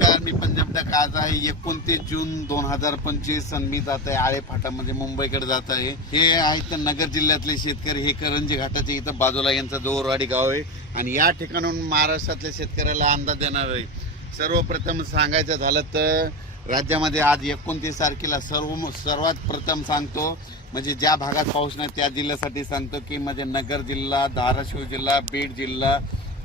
नमस्कार मी पंजाब डक आज आहे. एकोणतीस जून दोन हजार पंचवीस आणि मी जात आहे आळे फाटामध्ये मुंबईकडे जात आहे. हे आहेत नगर जिल्ह्यातले शेतकरी. हे करंजी घाटाचे इथं बाजूला यांचं दोरवाडी गाव आहे. आणि या ठिकाणून महाराष्ट्रातल्या शेतकऱ्याला अंदाज देणार आहे. सर्वप्रथम सांगायचं झालं तर राज्यामध्ये आज एकोणतीस तारखेला सर्व सर्वात प्रथम सांगतो म्हणजे ज्या भागात पाऊस नाही त्या जिल्ह्यासाठी सांगतो की म्हणजे नगर जिल्हा धाराशिव जिल्हा बीड जिल्हा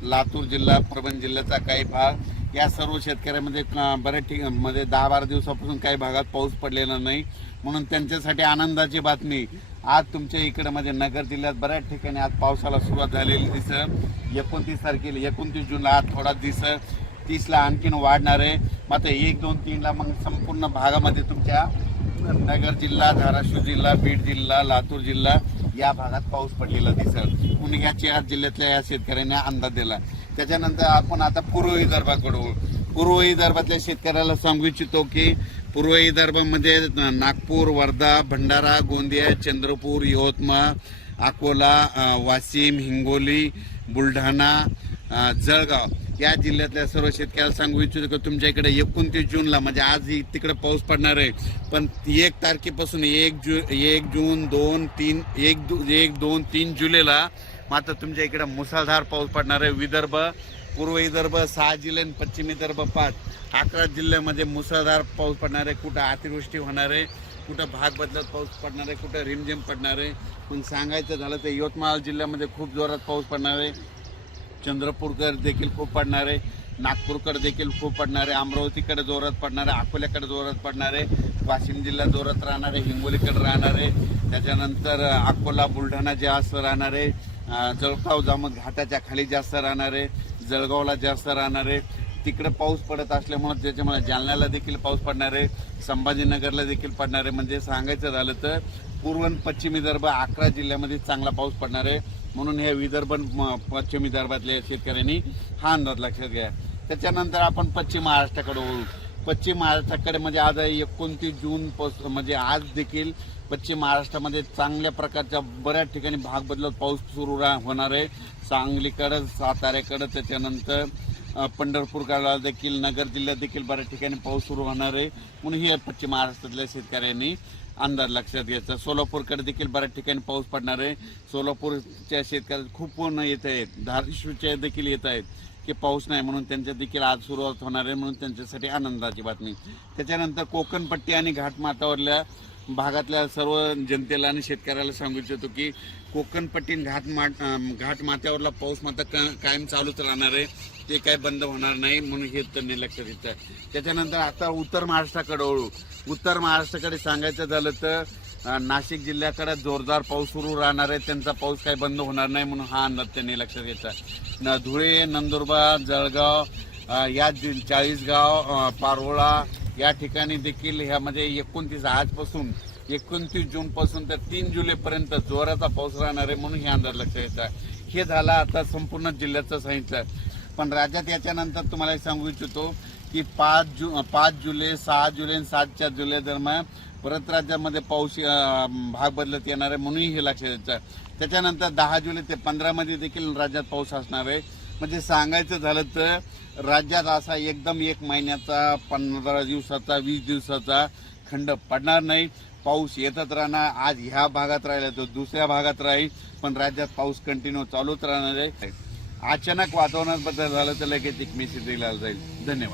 लातूर जिल्हा परभणी जिल्ह्याचा काही भाग. या सर्व शेतकऱ्यामध्ये बऱ्याच ठिकमध्ये दहा बारा दिवसापासून काही भागात पाऊस पडलेला नाही. म्हणून त्यांच्यासाठी आनंदाची बातमी आज तुमच्या इकडे मध्ये नगर जिल्ह्यात बऱ्याच ठिकाणी आज पावसाला सुरुवात झालेली दिसं एकोणतीस तारखेला एकोणतीस जूनला आज थोडा दिसं तीसला आणखीन वाढणार आहे. मात्र एक दोन तीनला मग संपूर्ण भागामध्ये तुमच्या नगर जिल्हा धाराशिव जिल्हा बीड जिल्हा लातूर जिल्हा या भागात पाऊस पडलेला दिसत. म्हणून या चार जिल्ह्यातल्या या शेतकऱ्यांनी अंदाज दिला. त्याच्यानंतर आपण आता पूर्व विदर्भाकडे पूर्व विदर्भातल्या शेतकऱ्याला सांगू इच्छितो की पूर्व विदर्भामध्ये नागपूर वर्धा भंडारा गोंदिया चंद्रपूर यवतमाळ अकोला वाशिम हिंगोली बुलढाणा जळगाव या जिल्ह्यातल्या सर्व शेतकऱ्याला सांगू इच्छितो की तुमच्या इकडे एकोणतीस जूनला म्हणजे आज तिकडे पाऊस पडणार आहे पण एक तारखेपासून एक जू एक जून दोन तीन एक दो एक दोन तीन जुलैला मात्र तुमच्या इकडं मुसळधार पाऊस पडणार आहे. विदर्भ पूर्व विदर्भ सहा जिल्हे आणि पश्चिम विदर्भ पाच. अकरा जिल्ह्यामध्ये मुसळधार पाऊस पडणार आहे. कुठं अतिवृष्टी होणार आहे कुठं भाग बदलत पाऊस पडणार आहे कुठं रिमझिम पडणार आहे. पण सांगायचं झालं तर यवतमाळ जिल्ह्यामध्ये खूप जोरात पाऊस पडणार आहे. चंद्रपूरकर देखील खूप पडणार आहे. नागपूरकडे देखील खूप पडणार आहे. अमरावतीकडे जोरात पडणार आहे. अकोल्याकडे जोरात पडणार आहे. वाशिम जिल्हा जोरात राहणार आहे. हिंगोलीकडे राहणार आहे. त्याच्यानंतर अकोला बुलढाणा जे असं राहणार आहे. जळगाव जामत घाटाच्या खाली जास्त राहणार आहे जळगावला जास्त राहणार आहे. तिकडे पाऊस पडत असल्यामुळं त्याच्यामुळे जालन्याला देखील पाऊस पडणार आहे संभाजीनगरला देखील पडणार आहे. म्हणजे सांगायचं झालं तर पूर्व पश्चिम विदर्भ अकरा जिल्ह्यामध्ये चांगला पाऊस पडणार आहे. म्हणून हे विदर्भ म- पश्चिम विदर्भातल्या शेतकऱ्यांनी हा अंदाज लक्षात घ्या. त्याच्यानंतर आपण पश्चिम महाराष्ट्राकडे वळू. पश्चिम महाराष्ट्राकडे म्हणजे आज आहे एकोणतीस जून पास- म्हणजे आज देखील पश्चिम महाराष्ट्रामध्ये चांगल्या प्रकारच्या बऱ्याच ठिकाणी भाग बदलत पाऊस सुरू रा- होणार आहे. सांगलीकडं साताऱ्याकडं त्याच्यानंतर पंढरपूरकडला देखील नगर जिल्ह्यात देखील बऱ्याच ठिकाणी पाऊस सुरू होणार आहे. म्हणून हे पश्चिम महाराष्ट्रातल्या शेतकऱ्यांनी अंदाज लक्षात घ्यायचा. सोलापूरकडे देखील बऱ्याच ठिकाणी पाऊस पडणार आहे. सोलापूरच्या शेतकऱ्यात खूप पूर्ण येत आहेत. धाराशिवच्या देखील येत आहेत. की पाऊस नाही म्हणून त्यांच्या देखील आज सुरुवात होणार आहे म्हणून त्यांच्यासाठी आनंदाची बातमी. त्याच्यानंतर कोकणपट्टी आणि घाटमाथावरल्या भागातल्या सर्व जनतेला आणि शेतकऱ्याला सांगू इच्छितो की कोकणपट्टी घाट मा घाटमाथ्यावरला पाऊस मात्र का- कायम चालूच राहणार आहे. ते काय बंद होणार नाही म्हणून हे त्यांनी लक्षात येतं त्याच्यानंतर आता उत्तर महाराष्ट्राकडे वळू. उत्तर महाराष्ट्राकडे सांगायचं झालं तर नाशिक जिल्ह्याकडे जोरदार पाऊस सुरू राहणार आहे. त्यांचा पाऊस काही बंद होणार नाही म्हणून हा अंदाज त्यांनी लक्षात घेतला. न धुळे नंदुरबार जळगाव या चाळीसगाव पारोळा या ठिकाणी देखील ह्यामध्ये एकोणतीस आजपासून एकोणतीस जूनपासून तर तीन जुलैपर्यंत जोराचा पाऊस राहणार आहे म्हणून हे अंदाज लक्षात येतात हे झालं आता संपूर्ण जिल्ह्याचं सांगितलं. पण राज्यात याच्यानंतर तुम्हाला सांगू इच्छितो की पाच जु पाच जुलै सहा जुलै आणि सातच्या जुलै दरम्यान परत राज्यामध्ये पाऊस भाग बदलत येणार आहे म्हणूनही हे लक्षात येतं त्याच्यानंतर दहा जुलै ते पंधरामध्ये देखील राज्यात पाऊस असणार आहे. म्हणजे सांगायचं झालं तर राज्यात असा एकदम एक महिन्याचा पंधरा दिवसाचा वीस दिवसाचा खंड पडणार नाही. पाऊस येतच राहणार. आज ह्या भागात राहिला तर दुसऱ्या भागात राहील. पण राज्यात पाऊस कंटिन्यू चालूच राहणार आहे. अचानक वातावरणात बदल झालं तर लगेच एक मेसेज दिला जाईल. धन्यवाद.